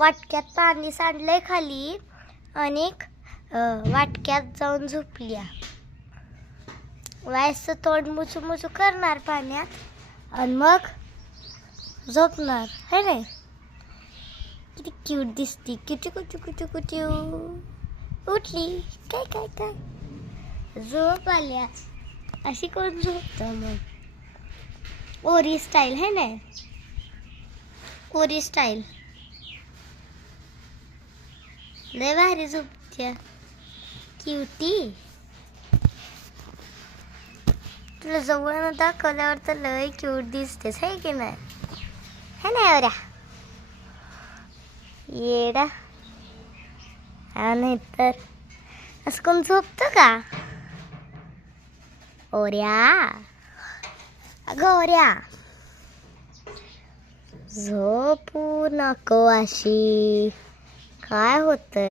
वाटक्यात पाणी सांडलंय खाली आणि वाटक्यात जाऊन झोपल्या. व्हायचं तोंड मुचू मुचू करणार पाण्यात आणि मग झोपणार है ना. किती क्यूट दिसती. किटू कुटू कुटू कुटू उठली. काय काय काय झोप आल्या. अशी कोण झोपतं मग. ओरी स्टाईल है ना. ओरी स्टाईल लय भारी झोपत्या. क्यूटी. तुला जवळ दाखवल्यावर तर लय क्यूट दिसतेस है की नाही. है ना एवढ्या येडा. हा नाही तर असं कोण झोपतं का. ओऱ्या अगं ओऱ्या झोपू नको अशी. काय होतंय.